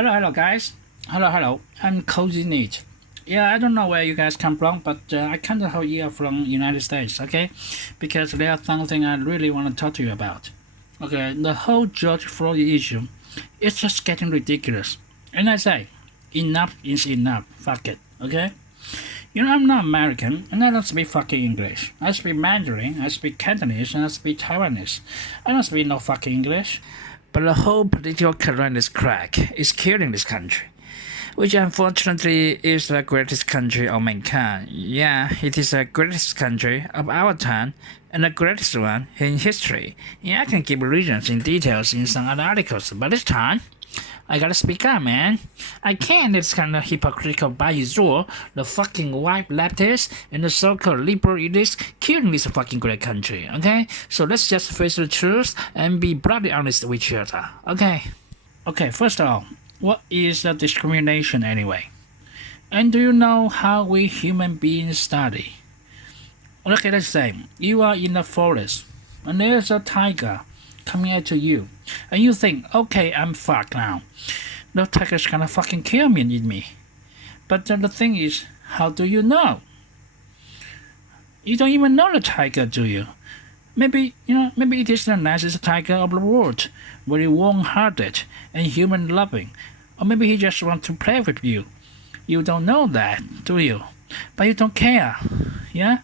Hello, guys. Hello. I'm Cozy Neat. Yeah, I don't know where you guys come from, but I kind of hope you are from United States, okay? Because there's something I really want to talk to you about. Okay, the whole George Floyd issue, it's just getting ridiculous. And I say, enough is enough. Fuck it, okay? I'm not American, and I don't speak fucking English. I speak Mandarin, I speak Cantonese, and I speak Taiwanese. I don't speak no fucking English. But the whole political correctness crack is killing this country, which unfortunately is the greatest country of mankind. Yeah, it is the greatest country of our time and the greatest one in history. Yeah, I can give reasons in details in some other articles, but this time, I gotta speak up, man. I can't let this kind of hypocritical biaisure, the fucking white leftists and the so-called liberal elites killing this fucking great country, okay? So let's just face the truth and be bloody honest with each other, okay? Okay, first of all, what is discrimination anyway? And do you know how we human beings study? Okay, let's say you are in the forest and there's a tiger coming at you, and you think, okay, I'm fucked now. The tiger's gonna fucking kill me and eat me. But the thing is, how do you know? You don't even know the tiger, do you? Maybe it is the nicest tiger of the world, very warm-hearted and human-loving, or maybe he just wants to play with you. You don't know that, do you? But you don't care, yeah?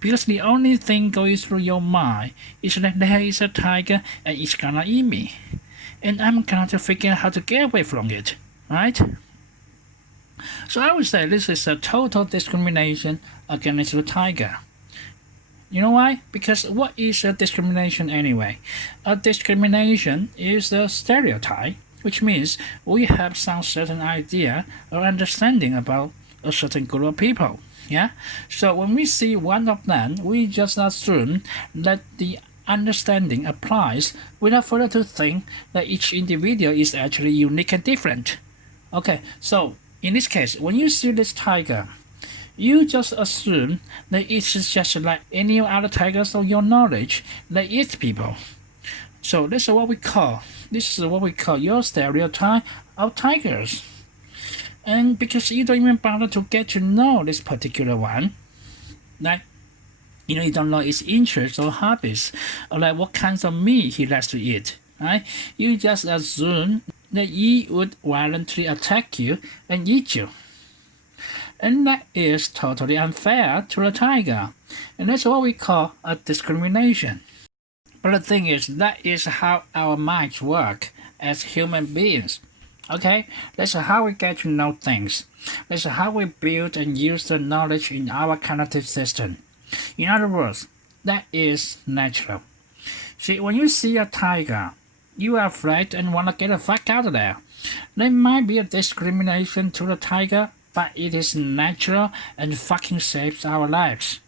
Because the only thing going through your mind is that there is a tiger and it's gonna eat me. And I'm gonna have to figure out how to get away from it, right? So I would say this is a total discrimination against the tiger. You know why? Because what is a discrimination anyway? A discrimination is a stereotype, which means we have some certain idea or understanding about a certain group of people. Yeah, so when we see one of them, we just assume that the understanding applies without further to think that each individual is actually unique and different. Okay, so in this case, when you see this tiger, you just assume that it's just like any other tigers of your knowledge that eat people. So this is what we call your stereotype of tigers. And because you don't even bother to get to know this particular one, like, you don't know its interests or hobbies, or like what kinds of meat he likes to eat, right? You just assume that he would violently attack you and eat you. And that is totally unfair to the tiger. And that's what we call a discrimination. But the thing is, that is how our minds work as human beings. Okay, that's how we get to know things. That's how we build and use the knowledge in our cognitive system. In other words, that is natural. See, when you see a tiger, you are afraid and want to get the fuck out of there. There might be a discrimination to the tiger, but it is natural and fucking saves our lives.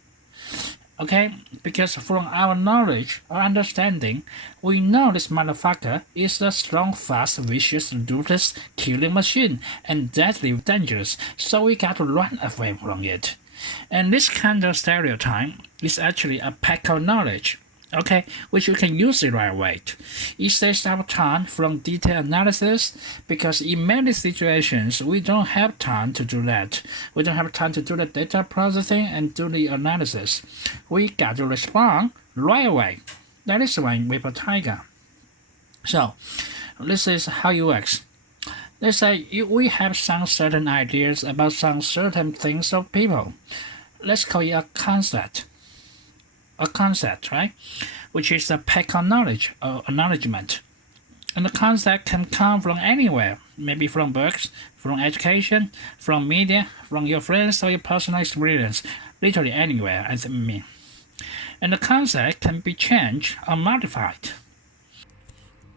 Okay, because from our knowledge or understanding, we know this motherfucker is a strong, fast, vicious, ruthless killing machine and deadly dangerous, so we got to run away from it. And this kind of stereotype is actually a pack of knowledge, okay, which you can use the right way. It saves our time from detailed analysis, because in many situations we don't have time to do that. We don't have time to do the data processing and do the analysis. We got to respond right away. That is why with a tiger. So this is how it works. Let's say we have some certain ideas about some certain things of people. Let's call it a concept, right? Which is a pack of knowledge or acknowledgement. And the concept can come from anywhere, maybe from books, from education, from media, from your friends or your personal experience, literally anywhere, I mean. And the concept can be changed or modified.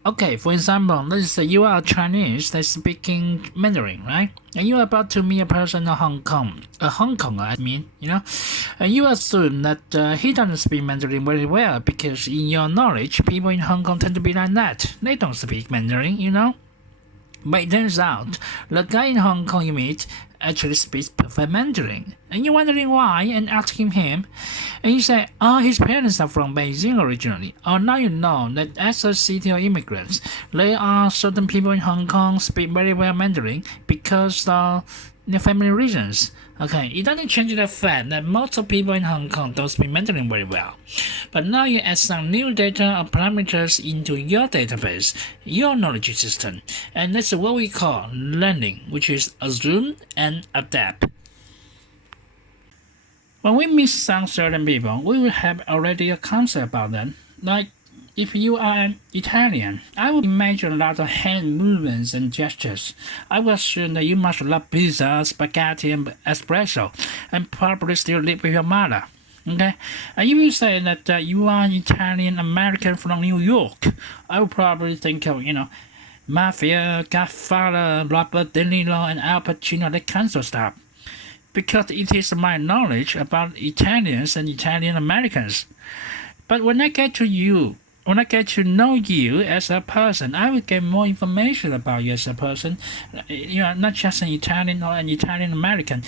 Okay, for example, let's say you are a Chinese that's speaking Mandarin, right? And you are about to meet a person in Hong Kong, a Hong Konger, I mean, and you assume that he doesn't speak Mandarin very well, because in your knowledge, people in Hong Kong tend to be like that. They don't speak Mandarin, But it turns out, the guy in Hong Kong you meet actually speaks perfect Mandarin. And you're wondering why and asking him. And you say, oh, his parents are from Beijing originally. Oh, now you know that as a city of immigrants, there are certain people in Hong Kong speak very well Mandarin because their family reasons. Okay, it doesn't change the fact that most of people in Hong Kong don't speak Mandarin very well. But now you add some new data or parameters into your database, your knowledge system, and that's what we call learning, which is assume and adapt. When we meet some certain people, we will have already a concept about them. Like, if you are an Italian, I will imagine a lot of hand movements and gestures. I will assume that you must love pizza, spaghetti, and espresso, and probably still live with your mother. Okay? And if you say that you are an Italian American from New York, I will probably think of, Mafia, Godfather, Robert De Niro, and Al Pacino, that kind of stuff. Because it is my knowledge about Italians and Italian Americans. But when I get to know you as a person, I will get more information about you as a person. You are not just an Italian or an Italian American.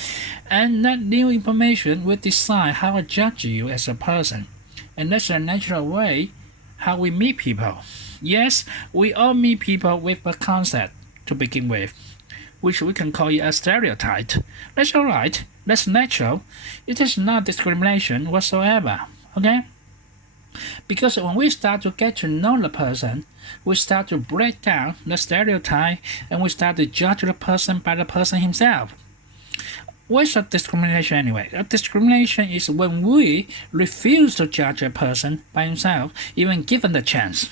And that new information will decide how I judge you as a person. And that's a natural way how we meet people. Yes, we all meet people with a concept to begin with, which we can call it a stereotype. That's alright. That's natural. It is not discrimination whatsoever. Okay? Because when we start to get to know the person, we start to break down the stereotype and we start to judge the person by the person himself. What's a discrimination anyway? A discrimination is when we refuse to judge a person by himself, even given the chance.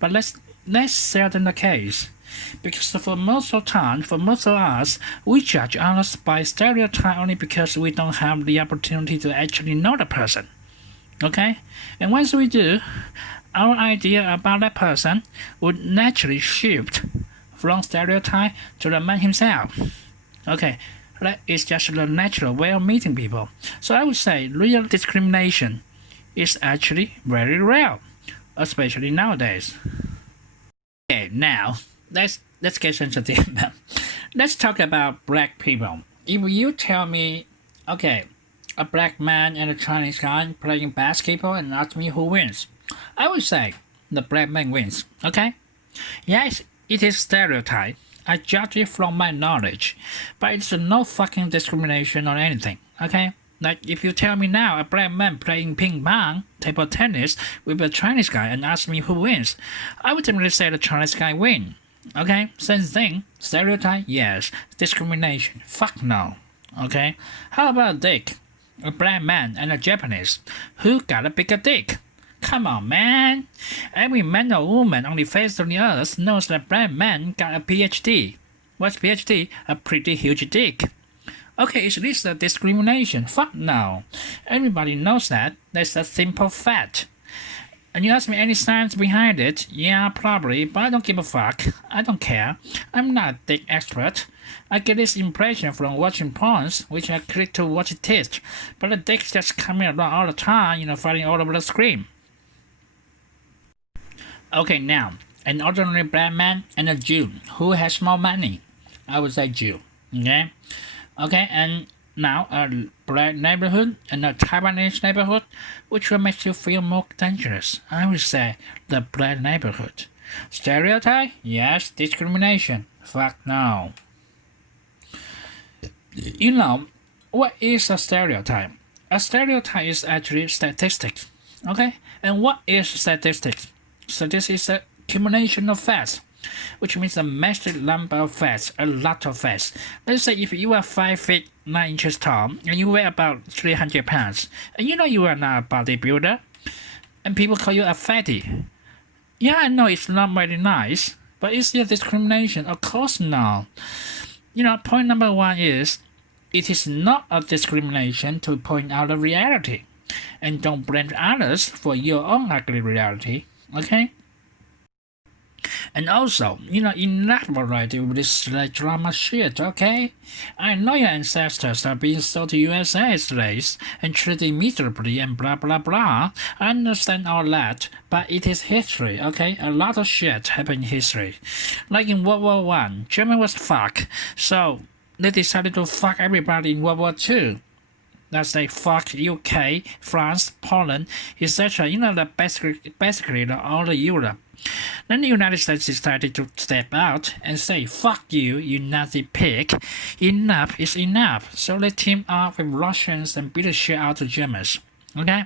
But that's seldom the case. Because for most of us, we judge others by stereotype only because we don't have the opportunity to actually know the person. Okay? And once we do, our idea about that person would naturally shift from stereotype to the man himself. Okay, that is just the natural way of meeting people. So I would say real discrimination is actually very rare, especially nowadays. Okay, now let's get sensitive. Let's talk about black people. If you tell me, okay, a black man and a Chinese guy playing basketball and ask me who wins, I would say the black man wins. Okay? Yes, it is stereotype. I judge it from my knowledge, but it's no fucking discrimination or anything. Okay? Like if you tell me now a black man playing ping pong, table tennis with a Chinese guy and ask me who wins, I would simply say the Chinese guy wins. Okay? Same thing. Stereotype? Yes. Discrimination? Fuck no. Okay? How about dick? A black man and a Japanese. Who got a bigger dick? Come on, man. Every man or woman on the face of the earth knows that black man got a PhD. What's PhD? A pretty huge dick. Okay, is this a discrimination? Fuck no. Everybody knows that. That's a simple fact. And you ask me any science behind it? Yeah, probably, but I don't give a fuck. I don't care. I'm not a dick expert. I get this impression from watching porns, which I click to watch it test. But the dick's just coming around all the time, fighting all over the screen. Okay, now, an ordinary black man and a Jew. Who has more money? I would say Jew. Okay? Okay, and now a black neighborhood and a Taiwanese neighborhood, which will make you feel more dangerous. I would say the black neighborhood. Stereotype? Yes. Discrimination? Fuck no. What is a stereotype? A stereotype is actually statistics. Okay? And what is statistics? Statistics is a accumulation of facts, which means a massive number of facts, a lot of facts. Let's say if you are 5 feet 9 inches tall and you weigh about 300 pounds, and you are not a bodybuilder, and people call you a fatty. Yeah, I know it's not very nice, but is it discrimination? Of course not. Point number one is, it is not a discrimination to point out the reality, and don't blame others for your own ugly reality. Okay? And also, enough already with this drama shit, okay? I know your ancestors are being sold to USA slaves and treated miserably and blah blah blah. I understand all that, but it is history, okay? A lot of shit happened in history. Like in World War I, Germany was fucked, so they decided to fuck everybody in World War II. That's like fuck UK, France, Poland, etc. Basically all the Europe. Then the United States decided to step out and say, fuck you, you Nazi pig. Enough is enough. So they teamed up with Russians and beat the shit out of Germans. Okay?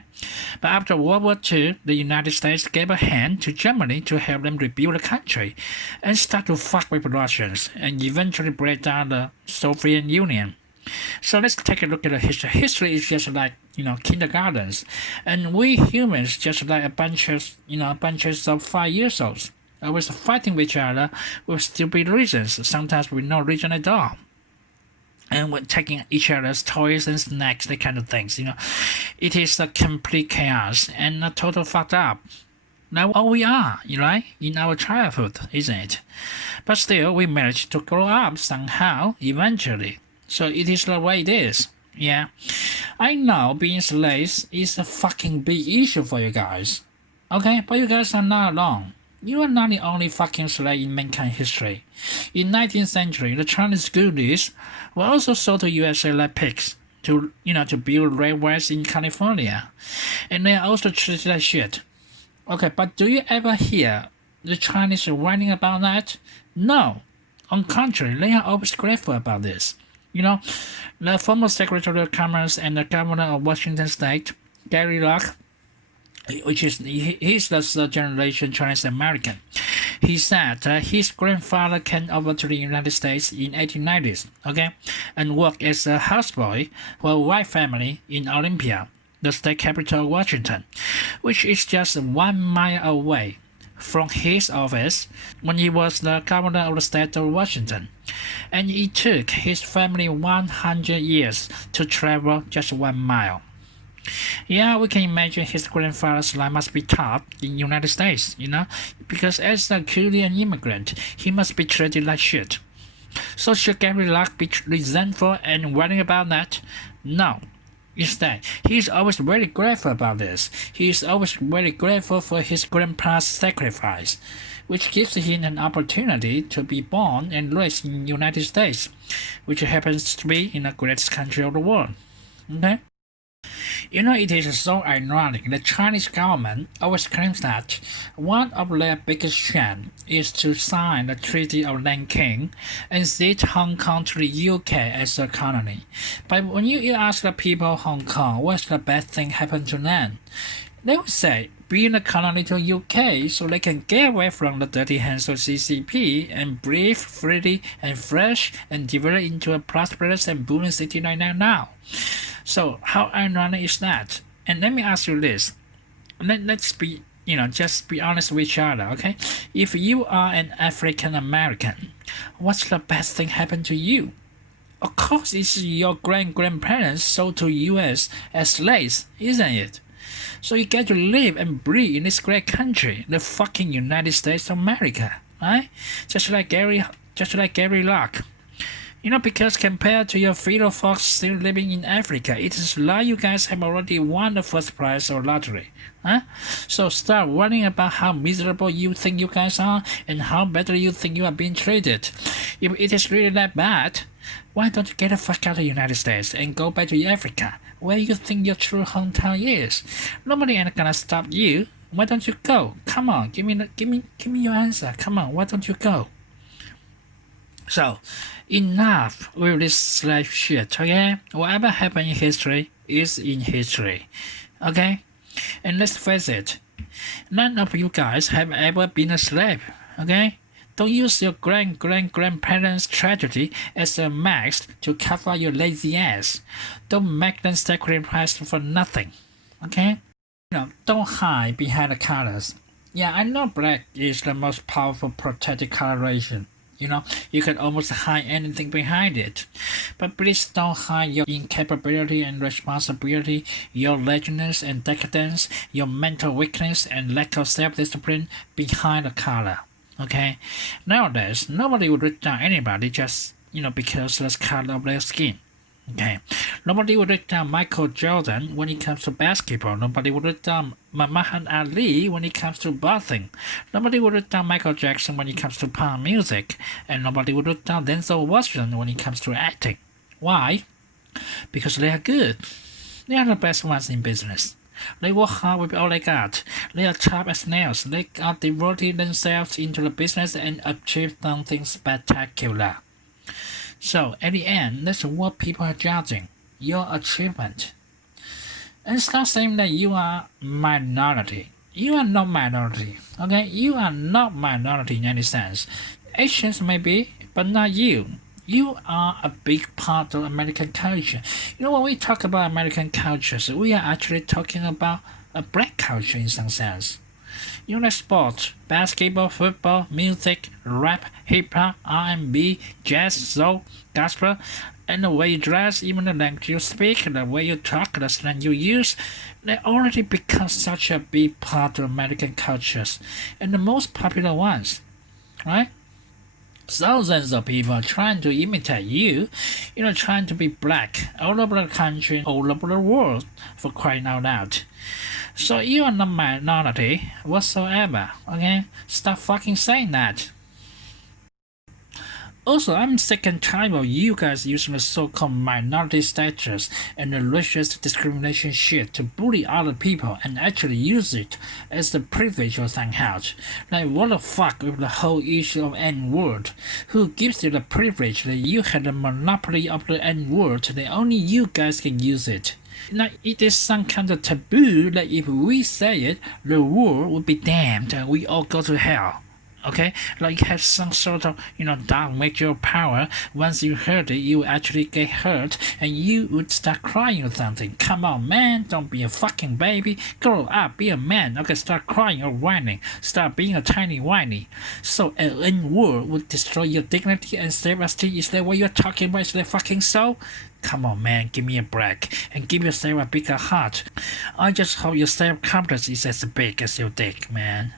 But after World War II, the United States gave a hand to Germany to help them rebuild the country and start to fuck with the Russians and eventually break down the Soviet Union. So let's take a look at the history. History is just like, kindergartens. And we humans just like a bunch of 5 years olds. Always fighting with each other with stupid reasons, sometimes with no reason at all. And we're taking each other's toys and snacks, that kind of things, It is a complete chaos and a total fucked up. Now all we are, right, in our childhood, isn't it? But still, we managed to grow up somehow, eventually. So it is the way it is. Yeah. I know being slaves is a fucking big issue for you guys. Okay? But you guys are not alone. You are not the only fucking slave in mankind history. In 19th century, the Chinese goodies were also sold to USA like pigs to build railways in California. And they are also treated like shit. Okay, but do you ever hear the Chinese whining about that? No. On the contrary, they are always grateful about this. The former Secretary of Commerce and the Governor of Washington State, Gary Locke, he's the third generation Chinese American. He said his grandfather came over to the United States in 1890s, and worked as a houseboy for a white family in Olympia, the state capital of Washington, which is just 1 mile away from his office when he was the governor of the state of Washington. And it took his family 100 years to travel just 1 mile. Yeah, we can imagine his grandfather's life must be tough in the United States, because as a Korean immigrant, he must be treated like shit. So should Gary Locke be resentful and worrying about that? No. Instead, he is always very grateful about this. He is always very grateful for his grandpa's sacrifice, which gives him an opportunity to be born and raised in the United States, which happens to be in the greatest country of the world. Okay? It is so ironic. The Chinese government always claims that one of their biggest strengths is to sign the Treaty of Nanking and cede Hong Kong to the UK as a colony. But when you ask the people of Hong Kong what's the best thing happened to them, they would say being a colony to UK so they can get away from the dirty hands of CCP and breathe freely and fresh and develop into a prosperous and booming city right now. So how ironic is that? And let me ask you this. Let's be, just be honest with each other, okay? If you are an African American, what's the best thing happened to you? Of course, it's your grandparents sold to US as slaves, isn't it? So you get to live and breathe in this great country, the fucking United States of America, right? Just like Gary Locke. Because compared to your fellow folks still living in Africa, it is like you guys have already won the first prize of lottery. So start worrying about how miserable you think you guys are and how badly you think you are being treated. If it is really that bad, why don't you get the fuck out of the United States and go back to Africa, where you think your true hometown is? Nobody ain't gonna stop you. Why don't you go? Come on, give me your answer. Come on, why don't you go? So, enough with this slave shit, okay? Whatever happened in history is in history, okay? And let's face it, none of you guys have ever been a slave, okay? Don't use your grandparents' tragedy as a mask to cover your lazy ass. Don't make them sacrifice for nothing, okay? Don't hide behind the colors. Yeah, I know black is the most powerful protected coloration. You can almost hide anything behind it. But please don't hide your incapability and responsibility, your laziness and decadence, your mental weakness and lack of self-discipline behind the color. Okay? Nowadays, nobody would reach down anybody just, because of the color of their skin. Okay, nobody would write down Michael Jordan when it comes to basketball. Nobody would write down Muhammad Ali when it comes to boxing. Nobody would write down Michael Jackson when it comes to pop music. And nobody would write down Denzel Washington when it comes to acting. Why? Because they are good. They are the best ones in business. They work hard with all they got. They are sharp as nails. They are devoted themselves into the business and achieve something spectacular. So, at the end, that's what people are judging, your achievement. And stop saying that you are minority. You are not minority, okay? You are not minority in any sense. Asians may be, but not you. You are a big part of American culture. You know, when we talk about American cultures, we are actually talking about a black culture in some sense. You know, like sports, basketball, football, music, rap, hip-hop, R&B, jazz, soul, gospel, and the way you dress, even the language you speak, the way you talk, the slang you use, they already become such a big part of American cultures, and the most popular ones, right? Thousands of people trying to imitate you, trying to be black all over the country, all over the world, for crying out loud. So you are not minority whatsoever, okay? Stop fucking saying that. Also, I'm sick and tired of you guys using the so-called minority status and the racist discrimination shit to bully other people and actually use it as the privilege or somehow. Like, what the fuck with the whole issue of N-word? Who gives you the privilege that you have the monopoly of the N-word that only you guys can use it? Now, it is some kind of taboo that if we say it, the world will be damned and we all go to hell. Okay, like you have some sort of, dark magic power. Once you heard it, you actually get hurt and you would start crying or something. Come on, man, don't be a fucking baby. Grow up, be a man. Okay, start crying or whining. Start being a tiny whiny. So an N-word would destroy your dignity and self-esteem. Is that what you're talking about? Is that fucking so? Come on, man, give me a break and give yourself a bigger heart. I just hope your self-confidence is as big as your dick, man.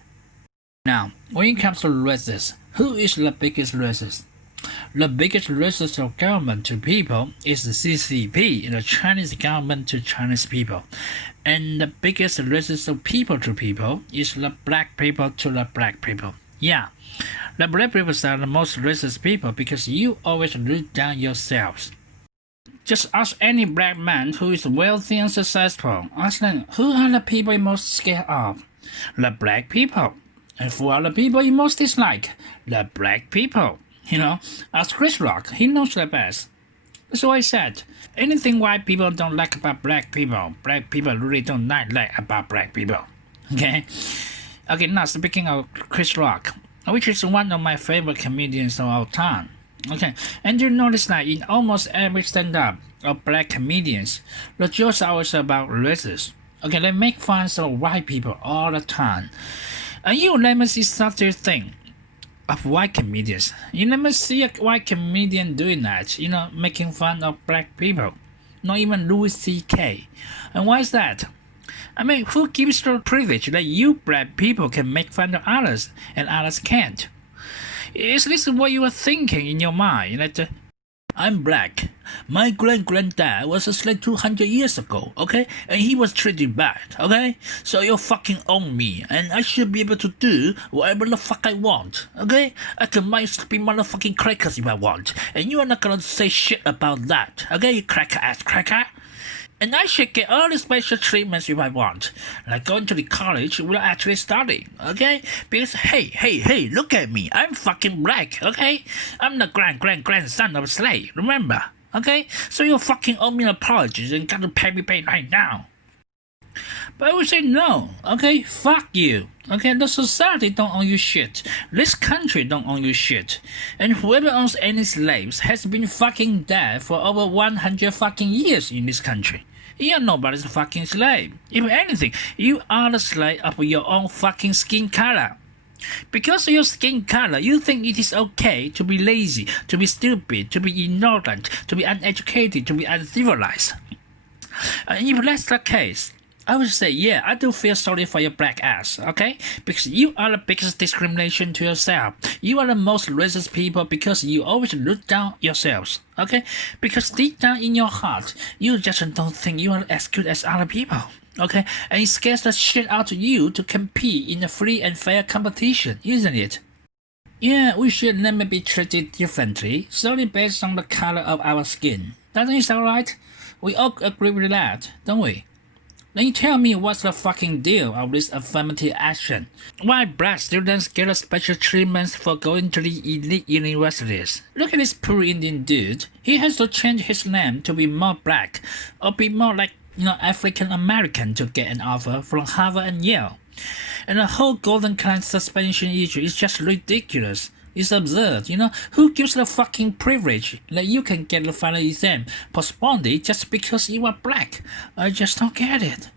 Now, when it comes to races, who is the biggest racist? The biggest racist of government to people is the CCP, the Chinese government to Chinese people. And the biggest racist of people to people is the black people to the black people. Yeah, the black people are the most racist people because you always look down yourselves. Just ask any black man who is wealthy and successful. Ask them, who are the people you're most scared of? The black people. And who are the people you most dislike? The black people. Ask Chris Rock. He knows the best. That's what I said. Anything white people don't like about black people really don't like about black people. Okay, now speaking of Chris Rock, which is one of my favorite comedians of all time. Okay, and you notice that in almost every stand-up of black comedians, the jokes are always about races. Okay, they make fun of white people all the time. And you never see such a thing of white comedians. You never see a white comedian doing that, making fun of black people. Not even Louis C.K. And why is that? I mean, who gives the privilege that you black people can make fun of others and others can't? Is this what you are thinking in your mind? That I'm black. My granddad was a slave 200 years ago, okay? And he was treated bad, okay? So you fucking own me, and I should be able to do whatever the fuck I want, okay? I can buy stupid motherfucking crackers if I want, and you are not gonna say shit about that, okay, you cracker-ass cracker? And I should get all the special treatments if I want, like going to the college without actually studying, okay? Because hey, look at me, I'm fucking black, okay? I'm the grandson of a slave, remember? Okay? So you fucking owe me apologies and got to pay me back right now. But I would say no, okay? Fuck you. Okay, the society don't own you shit. This country don't own you shit. And whoever owns any slaves has been fucking dead for over 100 fucking years in this country. You're nobody's fucking slave. If anything, you are the slave of your own fucking skin color. Because of your skin color, you think it is okay to be lazy, to be stupid, to be ignorant, to be uneducated, to be uncivilized. And if that's the case, I would say, yeah, I do feel sorry for your black ass, okay? Because you are the biggest discrimination to yourself. You are the most racist people because you always look down yourselves, okay? Because deep down in your heart, you just don't think you are as good as other people, okay? And it scares the shit out of you to compete in a free and fair competition, isn't it? Yeah, we should never be treated differently, solely based on the color of our skin. Doesn't it sound right? We all agree with that, don't we? Then you tell me what's the fucking deal of this affirmative action? Why black students get a special treatment for going to the elite universities? Look at this poor Indian dude. He has to change his name to be more black, or be more like, African American to get an offer from Harvard and Yale. And the whole golden class suspension issue is just ridiculous. It's absurd, Who gives the fucking privilege that you can get the final exam postponed just because you are black? I just don't get it.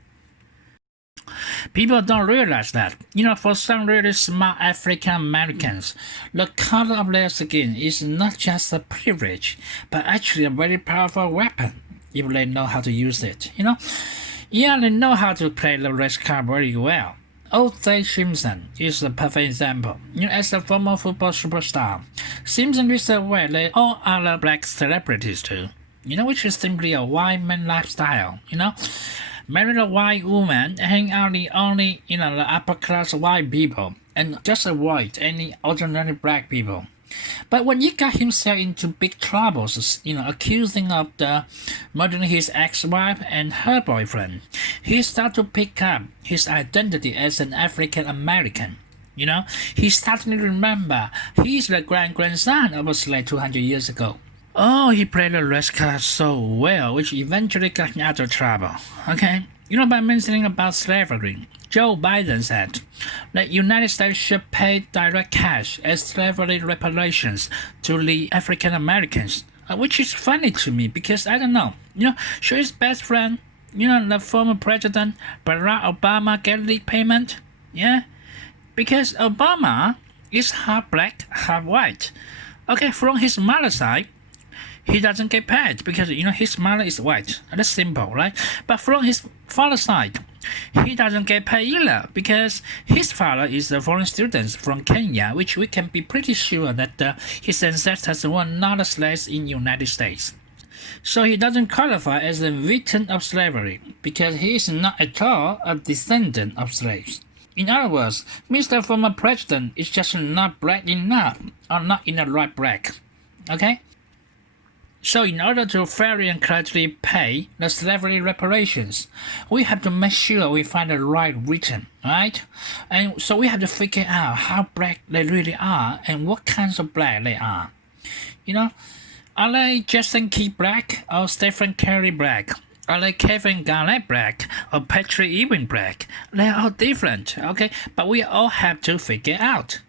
People don't realize that, for some really smart African Americans, the color of their skin is not just a privilege, but actually a very powerful weapon if they know how to use it, Yeah, they know how to play the race card very well. O.J. Simpson is a perfect example. As a former football superstar, Simpson is aware that all other black celebrities too, which is simply a white man lifestyle, Marry a white woman, hang out the only, the upper class white people, and just avoid any ordinary black people. But when he got himself into big troubles, accusing of murdering his ex-wife and her boyfriend, he started to pick up his identity as an African American. He started to remember he's the grandson of a slave 200 years ago. Oh, he played the race card so well, which eventually got him out of trouble. Okay? By mentioning about slavery, Joe Biden said that United States should pay direct cash as slavery reparations to the African Americans, which is funny to me because I don't know. Should his best friend, the former president Barack Obama get the payment? Yeah? Because Obama is half black, half white. Okay, from his mother's side, he doesn't get paid because his mother is white. That's simple, right? But from his father's side, he doesn't get paid either because his father is a foreign student from Kenya, which we can be pretty sure that his ancestors were not slaves in the United States. So he doesn't qualify as a victim of slavery because he is not at all a descendant of slaves. In other words, Mr. Former President is just not black enough or not in the right black. Okay? So in order to fairly and correctly pay the slavery reparations, we have to make sure we find the right victim, right? And so we have to figure out how black they really are and what kinds of black they are. Are they Jason Key black or Stephen Curry black? Are they Kevin Garnett black or Patrick Ewing black? They're all different, okay? But we all have to figure out.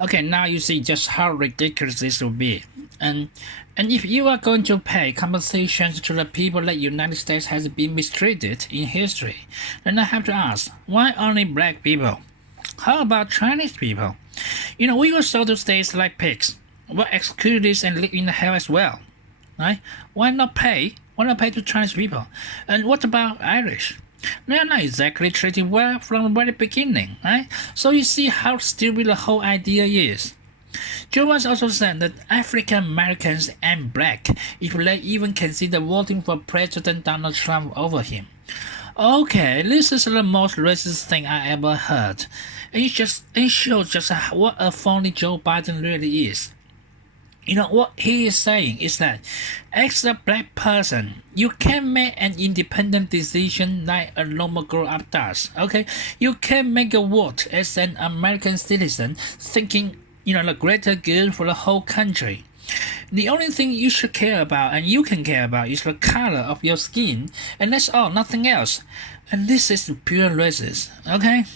Okay, now you see just how ridiculous this will be. And if you are going to pay compensations to the people that the United States has been mistreated in history, then I have to ask, why only black people? How about Chinese people? We were sold to states like pigs, were executed and live in the hell as well, right? Why not pay? Why not pay to Chinese people? And what about Irish? They are not exactly treated well from the very beginning, right? So you see how stupid the whole idea is. Joe once also said that African Americans and black if they even consider voting for President Donald Trump over him. Okay, this is the most racist thing I ever heard. And it shows just what a phony Joe Biden really is. What he is saying is that as a black person, you can make an independent decision like a normal grown-up does, okay? You can make a vote as an American citizen thinking, the greater good for the whole country. The only thing you should care about and you can care about is the color of your skin, and that's all, nothing else. And this is pure racist, okay?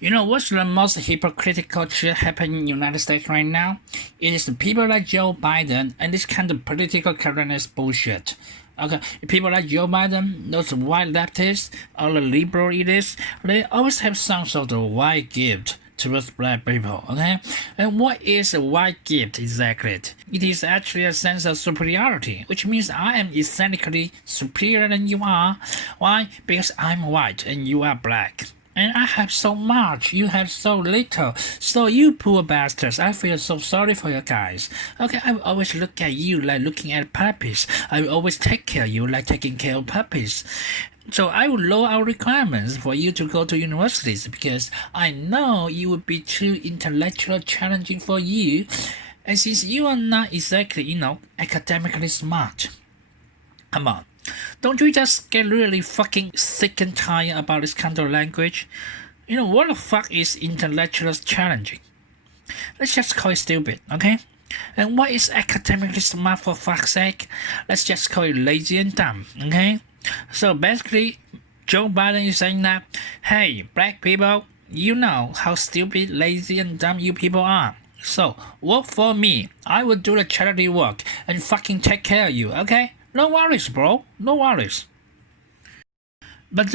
What's the most hypocritical shit happening in the United States right now? It is the people like Joe Biden and this kind of political correctness bullshit. Okay, people like Joe Biden, those white leftists, or the liberal elitists, they always have some sort of white gift towards black people, okay? And what is a white gift exactly? It is actually a sense of superiority, which means I am essentially superior than you are. Why? Because I'm white and you are black. And I have so much, you have so little. So you poor bastards, I feel so sorry for you guys. Okay, I will always look at you like looking at puppies. I will always take care of you like taking care of puppies. So I will lower our requirements for you to go to universities because I know it would be too intellectually challenging for you. And since you are not exactly, academically smart. Come on. Don't you just get really fucking sick and tired about this kind of language? What the fuck is intellectually challenging? Let's just call it stupid, okay? And what is academically smart, for fuck's sake? Let's just call it lazy and dumb, okay? So basically, Joe Biden is saying that, hey, black people, you know how stupid, lazy, and dumb you people are. So, work for me. I will do the charity work and fucking take care of you, okay? No worries, bro. No worries. But,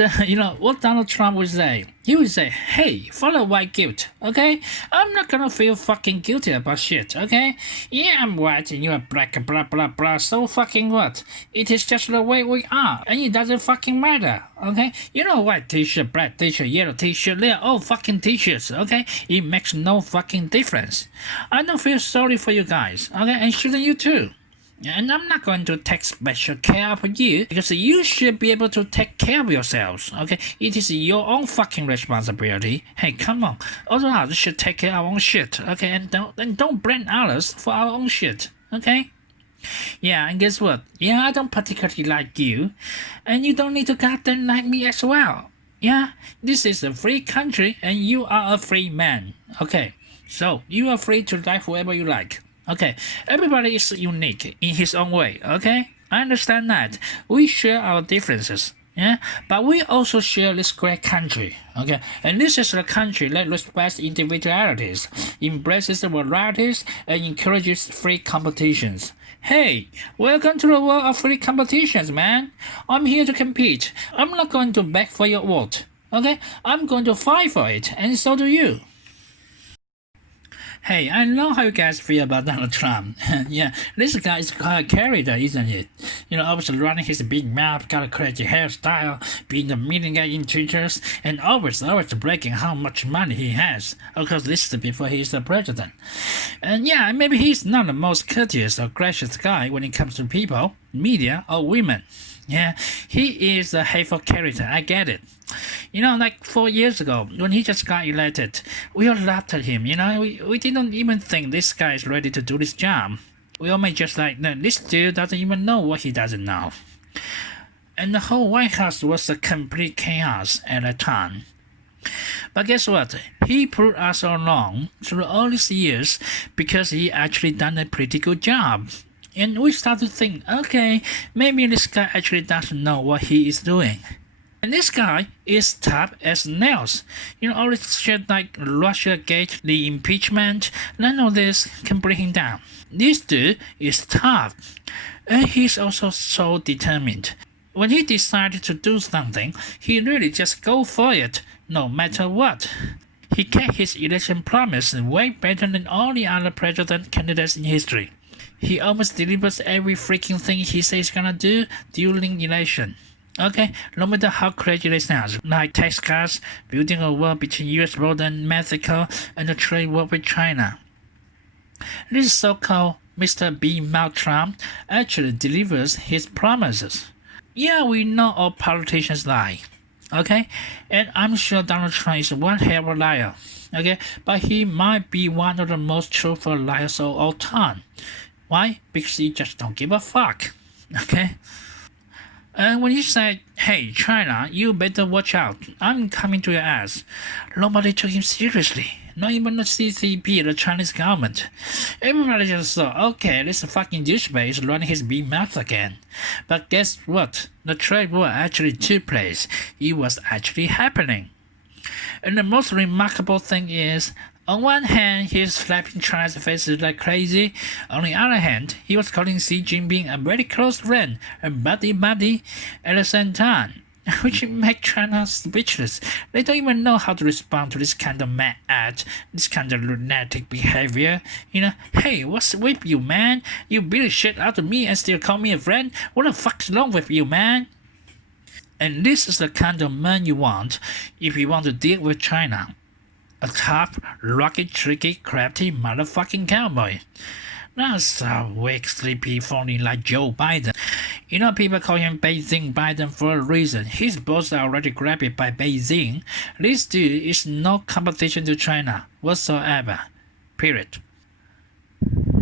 what Donald Trump would say? He would say, hey, follow white guilt, okay? I'm not gonna feel fucking guilty about shit, okay? Yeah, I'm white and you're black, blah, blah, blah, so fucking what? It is just the way we are, and it doesn't fucking matter, okay? White t-shirt, black t-shirt, yellow t-shirt, they're all fucking t-shirts, okay? It makes no fucking difference. I don't feel sorry for you guys, okay? And shouldn't you too? And I'm not going to take special care of you because you should be able to take care of yourselves, okay? It is your own fucking responsibility. Hey, come on. All of us should take care of our own shit, okay? And don't blame others for our own shit, okay? Yeah, and guess what? Yeah, I don't particularly like you. And you don't need to goddamn like me as well. Yeah, this is a free country and you are a free man, okay? So, you are free to like whoever you like. Okay, everybody is unique in his own way, okay? I understand that. We share our differences, yeah? But we also share this great country, okay? And this is a country that respects individualities, embraces varieties, and encourages free competitions. Hey, welcome to the world of free competitions, man. I'm here to compete. I'm not going to beg for your vote, okay? I'm going to fight for it, and so do you. Hey, I know how you guys feel about Donald Trump. Yeah, this guy is quite a character, isn't it? Always running his big mouth, got a crazy hairstyle, being a meeting guy in Twitters, and always bragging how much money he has. Of course, this is before he's the president. And yeah, maybe he's not the most courteous or gracious guy when it comes to people, media, or women. Yeah, he is a hateful character, I get it. Like 4 years ago, when he just got elected, we all laughed at him, we didn't even think this guy is ready to do this job. We all made just like, no, this dude doesn't even know what he doesn't know. And the whole White House was a complete chaos at the time. But guess what? He proved us all wrong through all these years because he actually done a pretty good job. And we start to think, okay, maybe this guy actually doesn't know what he is doing. And this guy is tough as nails. All this shit like Russiagate, the impeachment, none of this can bring him down. This dude is tough. And he's also so determined. When he decided to do something, he really just go for it, no matter what. He kept his election promise way better than all the other president candidates in history. He almost delivers every freaking thing he says he's gonna do during election. Okay, no matter how crazy they sound, like tax cuts, building a wall between US border and Mexico, and a trade war with China. This so-called Mr. B. Mouth Trump actually delivers his promises. Yeah, we know all politicians lie. Okay, and I'm sure Donald Trump is one hell of a liar. Okay, but he might be one of the most truthful liars of all time. Why? Because he just don't give a fuck. Okay? And when he said, hey, China, you better watch out. I'm coming to your ass. Nobody took him seriously. Not even the CCP, the Chinese government. Everybody just thought, okay, this fucking douchebag is running his big mouth again. But guess what? The trade war actually took place. It was actually happening. And the most remarkable thing is, on one hand, he's slapping China's faces like crazy. On the other hand, he was calling Xi Jinping a very close friend, a buddy at the same time. which make China speechless. They don't even know how to respond to this kind of mad, this kind of lunatic behavior. Hey, what's with you, man? You beat the shit out of me and still call me a friend? What the fuck's wrong with you, man? And this is the kind of man you want if you want to deal with China. A tough, rugged, tricky, crafty motherfucking cowboy. Not so weak, sleepy, phony like Joe Biden. People call him Beijing Biden for a reason. His balls are already grabbed by Beijing. This dude is no competition to China whatsoever. Period.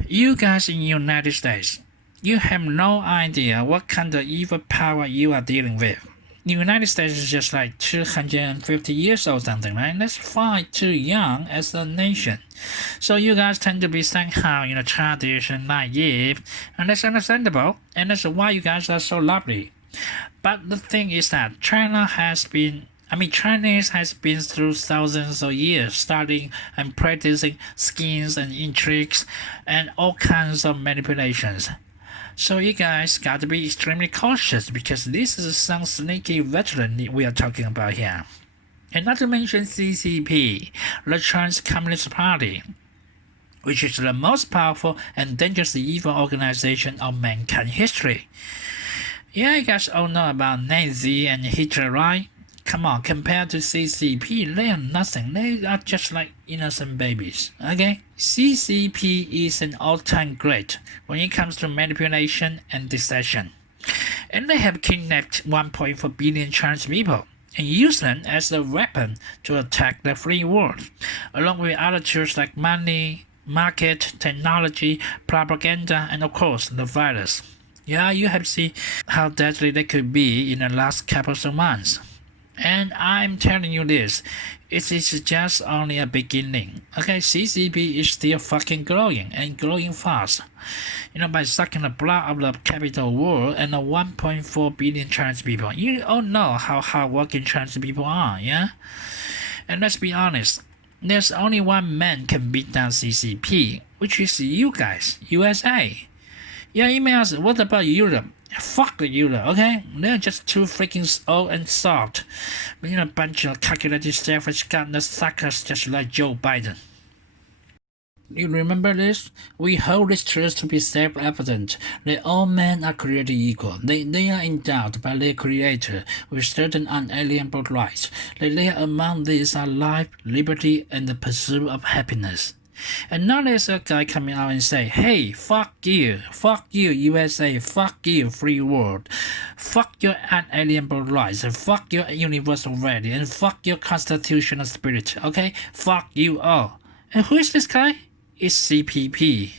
You guys in the United States, you have no idea what kind of evil power you are dealing with. The United States is just like 250 years old, something, right? That's far too young as a nation. So you guys tend to be somehow, childish and naive, and that's understandable, and that's why you guys are so lovely. But the thing is that Chinese has been through thousands of years studying and practicing schemes and intrigues and all kinds of manipulations. So you guys got to be extremely cautious because this is some sneaky veteran we are talking about here. And not to mention CCP, the Chinese Communist Party, which is the most powerful and dangerous evil organization of mankind history. Yeah, you guys all know about Nazi and Hitler, right? Come on, compared to CCP, they are nothing. They are just like innocent babies, okay? CCP is an all-time great when it comes to manipulation and deception. And they have kidnapped 1.4 billion Chinese people and used them as a weapon to attack the free world, along with other tools like money, market, technology, propaganda, and of course, the virus. Yeah, you have seen how deadly they could be in the last couple of months. And I'm telling you this, it is just only a beginning. Okay, CCP is still fucking growing and growing fast. By sucking the blood of the capital world and the 1.4 billion Chinese people. You all know how hardworking Chinese people are, yeah? And let's be honest, there's only one man can beat down CCP, which is you guys, USA. Yeah, you may ask, what about Europe? Fuck the Europe, okay? They're just too freaking old and soft. But a bunch of calculated selfish godless suckers just like Joe Biden. You remember this? We hold this truth to be self-evident that all men are created equal. They are endowed by their creator with certain unalienable rights. That there among these are life, liberty, and the pursuit of happiness. And now there's a guy coming out and say, hey, fuck you USA, fuck you free world, fuck your unalienable rights, and fuck your universal value, and fuck your constitutional spirit, okay? Fuck you all. And who is this guy? It's CPP.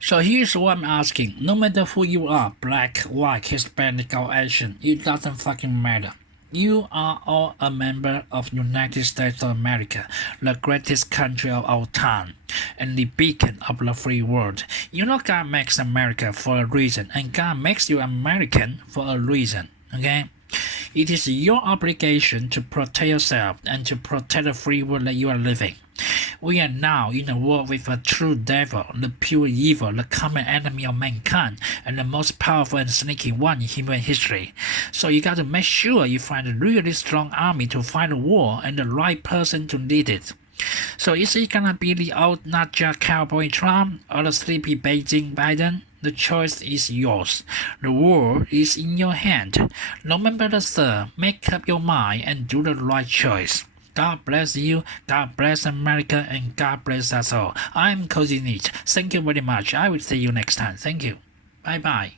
So here's what I'm asking, no matter who you are, black, white, Hispanic, or Asian, it doesn't fucking matter. You are all a member of United States of America, the greatest country of our time, and the beacon of the free world. God makes America for a reason, and God makes you American for a reason, okay? It is your obligation to protect yourself and to protect the free world that you are living. We are now in a world with a true devil, the pure evil, the common enemy of mankind, and the most powerful and sneaky one in human history. So you got to make sure you find a really strong army to fight the war and the right person to lead it. So is it gonna be the old Nutjob cowboy Trump or the sleepy Beijing Biden? The choice is yours. The war is in your hand. November the 3rd, make up your mind and do the right choice. God bless you, God bless America, and God bless us all. I'm Cozy Neat. Thank you very much. I will see you next time. Thank you. Bye-bye.